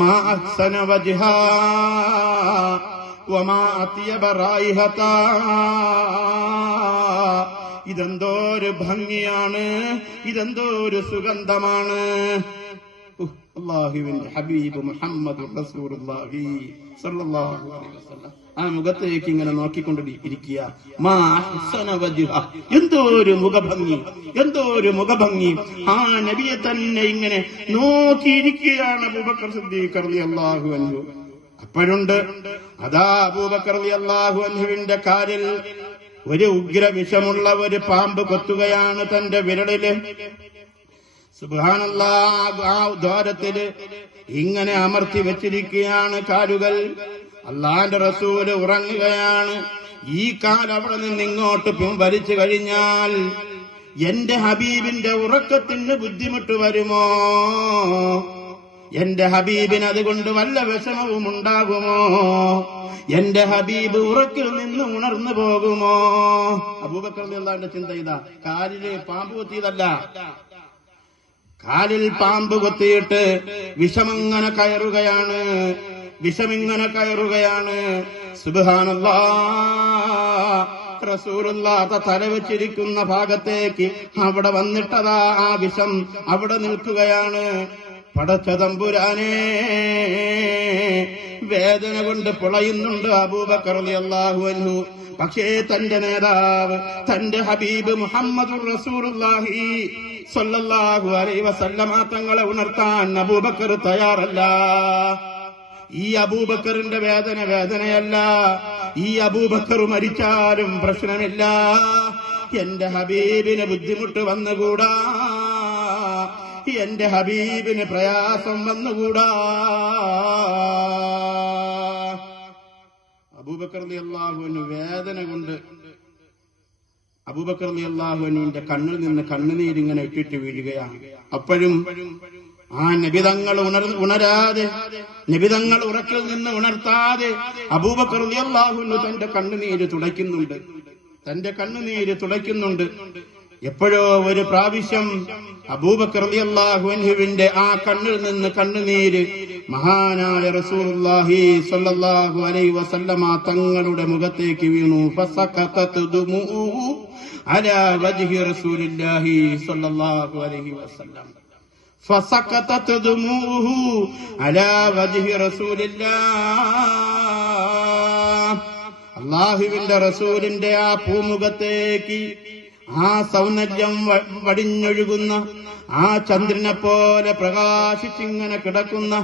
മാ അഹ്സന വജ്ഹാ വമാ അത്യബ റായിഹതാ. ഇതെന്തോ ഒരു ഭംഗിയാണ്, ഇതെന്തോ ഒരു സുഗന്ധമാണ്. അല്ലാഹുവിന്റെ ഹബീബ് മുഹമ്മദ് റസൂലുള്ളാഹി സ്വല്ലല്ലാഹു അലൈഹി വസല്ലം ആ മുഖത്തേക്ക് ഇങ്ങനെ നോക്കിക്കൊണ്ടിരിക്കുക. മാ അഹ്സന വജ്ഹ, എന്തോ ഒരു മുഖഭംഗി, എന്തോ ഒരു മുഖഭംഗി. ആ നബിയെ തന്നെ ഇങ്ങനെ നോക്കിയിരിക്കുകയാണ് അബൂബക്കർ സിദ്ദീഖ് റളിയല്ലാഹു അൻഹു. അപ്പോഴുണ്ട് അതാ അബൂബക്കർ റളിയല്ലാഹു അൻഹുവിന്റെ കാലിൽ ഒരു ഉഗ്രവിഷമുള്ള ഒരു പാമ്പ് കൊത്തുകയാണ് തന്റെ വിരലില്. സുബ്ഹാനല്ലാഹ്, ആ ദ്വാരത്തില് ഇങ്ങനെ അമർത്തി വെച്ചിരിക്കുകയാണ് കാലുകൾ. അല്ലാഹുവിന്റെ റസൂല് ഉറങ്ങുകയാണ്. ഈ കാൽ അവിടെ നിന്ന് ഇങ്ങോട്ട് വലിച്ചു കഴിഞ്ഞാൽ എന്റെ ഹബീബിന്റെ ഉറക്കത്തിന് ബുദ്ധിമുട്ട് വരുമോ? എന്റെ ഹബീബിന് അതുകൊണ്ട് വല്ല വിഷമവും ഉണ്ടാകുമോ? എന്റെ ഹബീബ് ഉറക്കിൽ നിന്ന് ഉണർന്നു പോകുമോ? അബൂബക്കർ റളിയല്ലാഹുവിന്റെ ചിന്ത ഇതാ. കാലില് പാമ്പ് കൊത്തിയതല്ല, കാലിൽ പാമ്പ് കൊത്തിയിട്ട് വിഷമങ്ങനെ കയറുകയാണ്, വിഷമിങ്ങനെ കയറുകയാണ്. സുബ്ഹാനല്ലാഹ്, റസൂലുള്ളാഹി തല വെച്ചിരിക്കുന്ന ഭാഗത്തേക്ക് അവിടെ വന്നിട്ടതാ ആ വിഷം അവിടെ നിൽക്കുകയാണ്. പടച്ച തമ്പുരാനേ, വേദന കൊണ്ട് പൊളയുന്നുണ്ട് അബൂബക്കർ റളിയല്ലാഹു അൻഹു. പക്ഷേ തന്റെ നേതാവ്, തന്റെ ഹബീബ് മുഹമ്മദുർ റസൂലുള്ളാഹി സ്വല്ലല്ലാഹു അലൈഹി വസല്ലമ തങ്ങളെ ഉണർത്താൻ അബൂബക്കർ തയ്യാറല്ല. ഈ അബൂബക്കറിന്റെ വേദന വേദനയല്ല. ഈ അബൂബക്കർ മരിച്ചാലും പ്രശ്നമില്ല. എന്റെ ഹബീബിന് ബുദ്ധിമുട്ട് വന്നുകൂടാ, എന്റെ ഹബീബിന് പ്രയാസം വന്നുകൂടാ. അബൂബക്കർ റളിയല്ലാഹു അൻഹു വേദന കൊണ്ട് അബൂബക്കർ റളിയല്ലാഹു അൻഹുവിന്റെ കണ്ണിൽ നിന്ന് കണ്ണുനീരിങ്ങനെ ഇട്ടിട്ട് വീഴുകയാണ്. അപ്പോഴും ആ നബിതങ്ങൾ ഉണരാതെ, നബിതങ്ങൾ ഉറക്കിൽ നിന്ന് ഉണർത്താതെ അബൂബക്കർ റളിയല്ലാഹു അൻഹു തന്റെ കണ്ണുനീര് തുടയ്ക്കുന്നുണ്ട്, തന്റെ കണ്ണുനീര് തുടയ്ക്കുന്നുണ്ട്. എപ്പോഴോ ഒരു പ്രാവശ്യം അബൂബക്കർ റളിയല്ലാഹു അൻഹുവിന്റെ ആ കണ്ണിൽ നിന്ന് കണ്ണുനീര് മഹാനായ റസൂലുള്ളാഹി സ്വല്ലല്ലാഹു അലൈഹി വസല്ലമ തങ്ങളുടെ മുഖത്തേക്ക് വീണു. ഫസഖതത് ദുമുഉ അലാ വജ്ഹി റസൂലില്ലാഹി സ്വല്ലല്ലാഹു അലൈഹി വസല്ലം. ഫസഖതത് ദുമുഉ അലാ വജ്ഹി റസൂലില്ലാഹ്. അല്ലാഹുവിന്റെ റസൂലിന്റെ ആ പൂമുഖത്തേക്ക് ആ സൗന്ദര്യം വടിഞ്ഞൊഴുകുന്ന, ആ ചന്ദ്രനെ പോലെ പ്രകാശിച്ചിങ്ങനെ കിടക്കുന്ന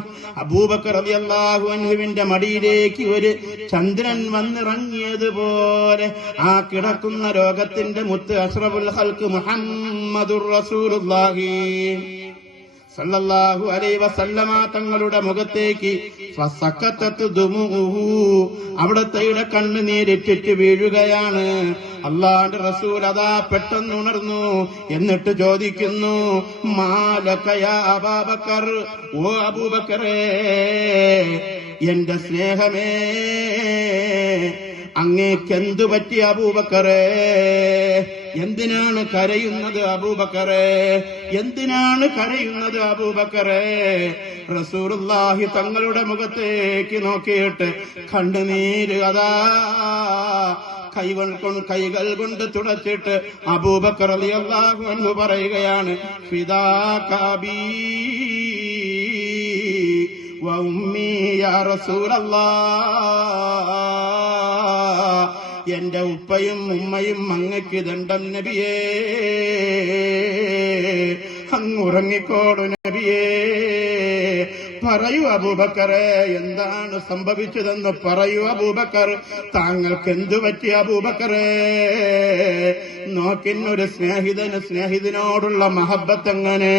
അബൂബക്കർ റളിയല്ലാഹു അൻഹുവിന്റെ മടിയിലേക്ക് ഒരു ചന്ദ്രൻ വന്നിറങ്ങിയതുപോലെ ആ കിടക്കുന്ന ലോകത്തിന്റെ മുത്ത് അഷ്റഫുൽ ഖൽഖ് മുഹമ്മദുർ റസൂലുള്ളാഹി സല്ലല്ലാഹു അലൈഹി വസല്ലമ തങ്ങളുടെ മുഖത്തേക്ക് ഫസഖതത് ദുമുഉഹു, അവിടത്തെ കണ്ണുനീരിറ്റിട്ട് വീഴുകയാണ്. അല്ലാഹുവിന്റെ റസൂൽ അതാ പെട്ടെന്ന് ഉണർന്നു. എന്നിട്ട് ചോദിക്കുന്നു, മാലക യാ അബൂബക്കർ, ഓ അബൂബക്കറേ, എന്റെ സ്നേഹമേ, അങ്ങേക്കെന്തു പറ്റി അബൂബക്കറേ? എന്തിനാണ് കരയുന്നത് അബൂബക്കറേ? എന്തിനാണ് കരയുന്നത് അബൂബക്കറേ? റസൂലുള്ളാഹി തങ്ങളുടെ മുഖത്തേക്ക് നോക്കിയിട്ട് കണ്ണുനീര് അതാ കൈകൾ കൊണ്ട് തുടച്ചിട്ട് അബൂബക്കർ റളിയല്ലാഹു അൻഹു പറയുകയാണ്, ഫിദാക അബീ വ ഉമ്മീ യാ റസൂലല്ലാഹ്, എന്റെ ഉപ്പയും ഉമ്മയും അങ്ങക്ക് ദണ്ഡം നബിയേ, അങ്ങുറങ്ങിക്കോടു നബിയേ. പറയൂ അബൂബക്കറെ, എന്താണ് സംഭവിച്ചതെന്ന് പറയൂ അബൂബക്കർ. താങ്കൾക്ക് എന്തു പറ്റി അബൂബക്കറെ? നോക്കിന്നൊരു സ്നേഹിതനോടുള്ള മഹബത്ത് എങ്ങനെ?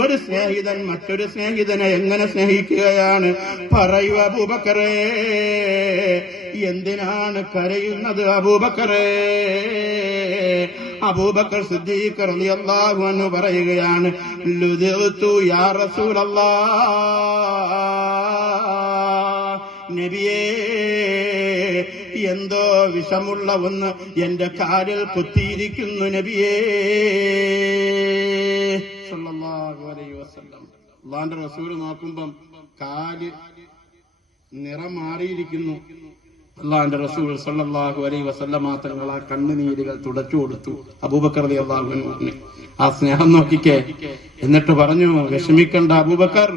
ഒരു സ്നേഹിതൻ മറ്റൊരു സ്നേഹിതനെ എങ്ങനെ സ്നേഹിക്കുകയാണ്? പറയൂ അബൂബക്കറെ, എന്തിനാണ് കരയുന്നത് അബൂബക്കറെ? അബൂബക്കർ സിദ്ദീഖ് റളിയല്ലാഹു അൻഹു പറയുകയാണ്, ലുദിഉതു യാ റസൂലല്ലാഹ്, നബിയേ, എന്തോ വിഷമുള്ള ഒന്ന് എന്റെ കാലിൽ കുത്തിയിരിക്കുന്നു നബിയേ സല്ലല്ലാഹു അലൈഹി വസല്ലം. അല്ലാഹുവിന്റെ റസൂൽ നോക്കുമ്പം കാല് നിറം മാറിയിരിക്കുന്നു. അല്ലാഹുവിന്റെ റസൂൽ സല്ലല്ലാഹു അലൈഹി വസല്ലമ തങ്ങൾ ആ കണ്ണുനീരുകൾ തുടച്ചു കൊടുത്തു അബൂബക്കർ റളിയല്ലാഹു അൻഹു. ആ സ്നേഹം നോക്കിക്കേ. എന്നിട്ട് പറഞ്ഞു, വിഷമിക്കണ്ട അബൂബക്കർ,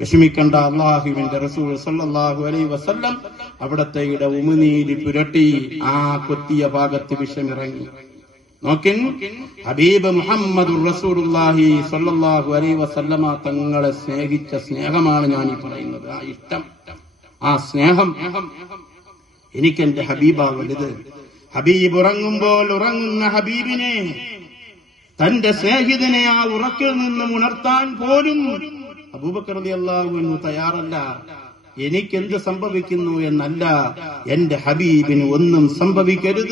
വിഷമിക്കണ്ട. അല്ലാഹുവിന്റെ റസൂൽ സല്ലല്ലാഹു അലൈഹി വസല്ലം അവിടത്തെ ഉമിനീര് പുരട്ടി ആ കൊത്തിയ ഭാഗത്ത് വിഷമിറങ്ങി. നോക്കിൻ, ഹബീബ് മുഹമ്മദുർ റസൂലുള്ളാഹി സ്വല്ലല്ലാഹു അലൈഹി വസല്ലമ തങ്ങളെ സ്നേഹിച്ച സ്നേഹമാണ് ഞാൻ ഈ പറയുന്നത്. ആ ഇഷ്ടം, ആ സ്നേഹം. എനിക്കെന്റെ ഹബീബാ വലുത്. ഹബീബ് ഉറങ്ങുമ്പോൾ ഉറങ്ങുന്ന ഹബീബിനെ, തന്റെ സ്നേഹിതനെ ആ ഉറക്കിൽ നിന്ന് ഉണർത്താൻ പോലും അബൂബക്കർ റളിയല്ലാഹു അൻഹു തയ്യാറല്ല. എനിക്കെന്ത് സംഭവിക്കുന്നു എന്നല്ല, എന്റെ ഹബീബിന് ഒന്നും സംഭവിക്കരുത്.